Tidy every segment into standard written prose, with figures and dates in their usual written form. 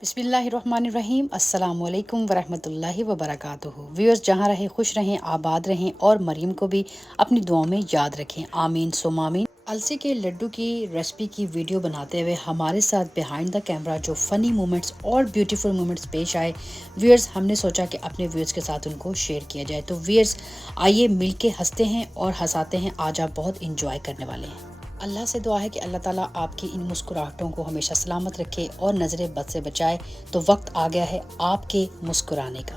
बिस्मिल्लाहिर्रहमानिर्रहीम अस्सलाम वालेकुम वरहमतुल्लाहि वबरकातुहू। व्यूअर्स जहाँ रहे खुश रहें, आबाद रहें और मरीम को भी अपनी दुआओं में याद रखें, आमीन सुम्मा आमीन। अलसी के लड्डू की रेसिपी की वीडियो बनाते हुए हमारे साथ बिहाइंड द कैमरा जो फ़नी मोमेंट्स और ब्यूटीफुल मोमेंट्स पेश आए, व्यूअर्स हमने सोचा कि अपने व्यूअर्स के साथ उनको शेयर किया जाए। तो व्यूअर्स आइए मिल के हंसते हैं और हंसाते हैं। आज आप बहुत इंजॉय करने वाले हैं। अल्लाह से दुआ है कि अल्लाह ताला आपकी इन मुस्कुराहटों को हमेशा सलामत रखे और नज़र बद से बचाए। तो वक्त आ गया है आपके मुस्कुराने का।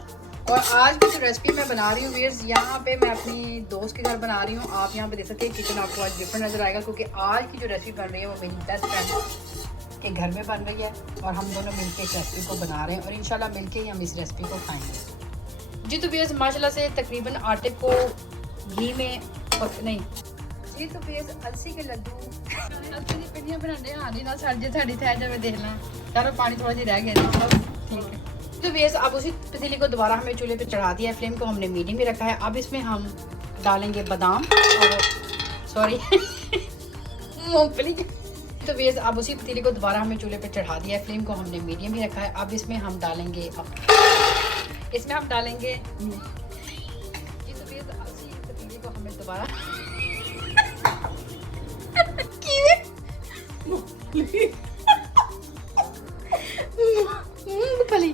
और आज की जो रेसिपी मैं बना रही हूँ व्यूअर्स, यहाँ पे मैं अपनी दोस्त के घर बना रही हूँ। आप यहाँ पे देख सकते हैं किचन आपको आज डिफरेंट नज़र आएगा, क्योंकि आज की जो रेसिपी बन रही है वो मेरी बेस्ट फ्रेंड के घर में बन रही है और हम दोनों मिलकर इस रेसिपी को बना रहे हैं और इंशाल्लाह मिलके ही हम इस रेसिपी को खाएंगे। जी तो व्यूअर्स माशाल्लाह से तकरीबन आटे को घी में नहीं जी तो बेस अलसी के लड्डू अलसी की पिंडियां बनाने आनी ना साड़ी साड़ी थे जब देख ला यार पानी थोड़ा जी रह गया। ठीक है तो बेस अब उसी पतीली को दोबारा हमें चूल्हे पे चढ़ा दिया है। फ्लेम को हमने मीडियम में रखा है। अब इसमें हम डालेंगे बादाम और सॉरी मूंगफली। तो बेस अब उसी पतीली को दोबारा हमें चूल्हे पे चढ़ा दिया है। फ्लेम को हमने मीडियम ही रखा है। अब इसमें हम डालेंगे जी तो बेस उसी पतीली को हमें दोबारा मूंगफली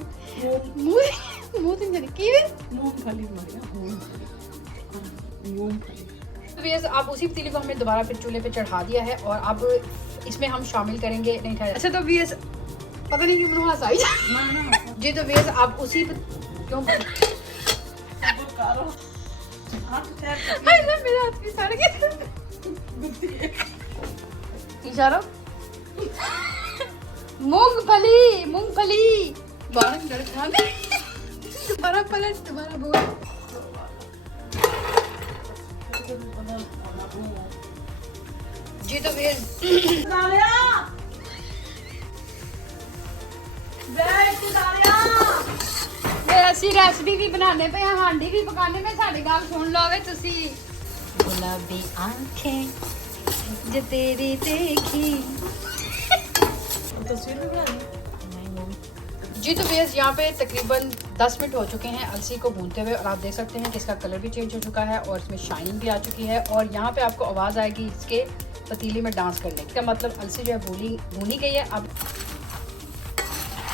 अब उसी पतीली को हमने दोबारा फिर चूल्हे पे चढ़ा दिया है और अब इसमें हम शामिल करेंगे नहीं खाया। अच्छा तो वीएस पता नहीं क्यों मैंने हंसाई जी तो वीएस अब उसी क्यों मेरा हाथ भी सड़ गया इशारा मूंगफली दोबारा पलट दोबारा बोल। जी तो फिर ऐसी रेसिपी भी बनाने पे हांडी भी पकाने में साड़ी गल सुन लोगे तुसी। गुलाबी आंखें जो तेरी देखी तस्वीर भी बनानी जी तो बेस यहाँ पे तकरीबन 10 मिनट हो चुके हैं अलसी को भूनते हुए और आप देख सकते हैं कि इसका कलर भी चेंज हो चुका है और इसमें शाइनिंग भी आ चुकी है। और यहाँ पे आपको आवाज़ आएगी इसके पतीली में डांस करने का मतलब अलसी जो है भूनी गई है। अब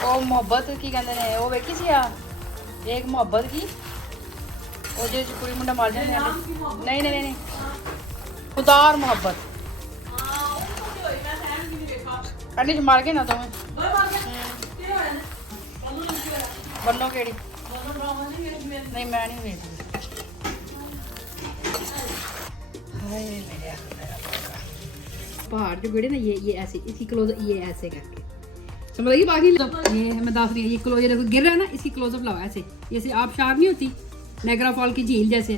ओ मोहब्बत की कहते हैं वो वेखी सी एक मोहब्बत की वो जो कुड़ी मुंडा मार जाने नहीं खुदार मोहब्बत करने मार के ना तुम्हें बनो केड़ी नहीं मैं नहीं देखती। पहाड़ जो गिरे ना ये ऐसे इसकी क्लोज ये ऐसे करके समझ लगी। बाकी ये मैं दस रही हूँ ये क्लोज देखो गिर रहा है ना इसकी क्लोजअप लाओ ऐसे जैसे आप शार नहीं होती नेगरा फॉल की झील जैसे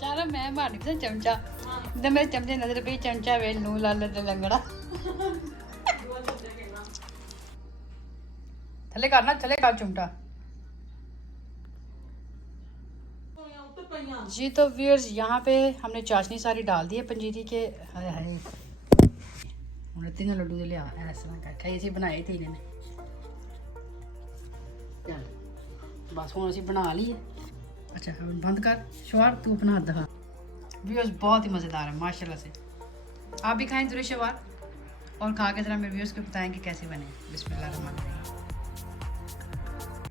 शारा मैं मार से चमचा तो मेरे चमचे नजर पे चमचा वे नू लाल लंगड़ा थले करना थले कर चुमटा जी तो व्यूअर्स यहाँ पे हमने चाशनी सारी डाल दी है पंजीरी के। हाय हाय उन्हें तीनों लड्डू दे लिया ऐसा करके ऐसे बनाए थे इन्हें चल बस हूँ असी बना ली है। अच्छा बंद कर शवार तू अपना हाथ दिखा। व्यूअर्स बहुत ही मज़ेदार है माशाल्लाह से। आप भी खाएं जरूर शवार और खा के ज़रा मेरे व्यूअर्स को बताएं कि कैसे बने। बिस्मिल्लाह रहमान रहीम।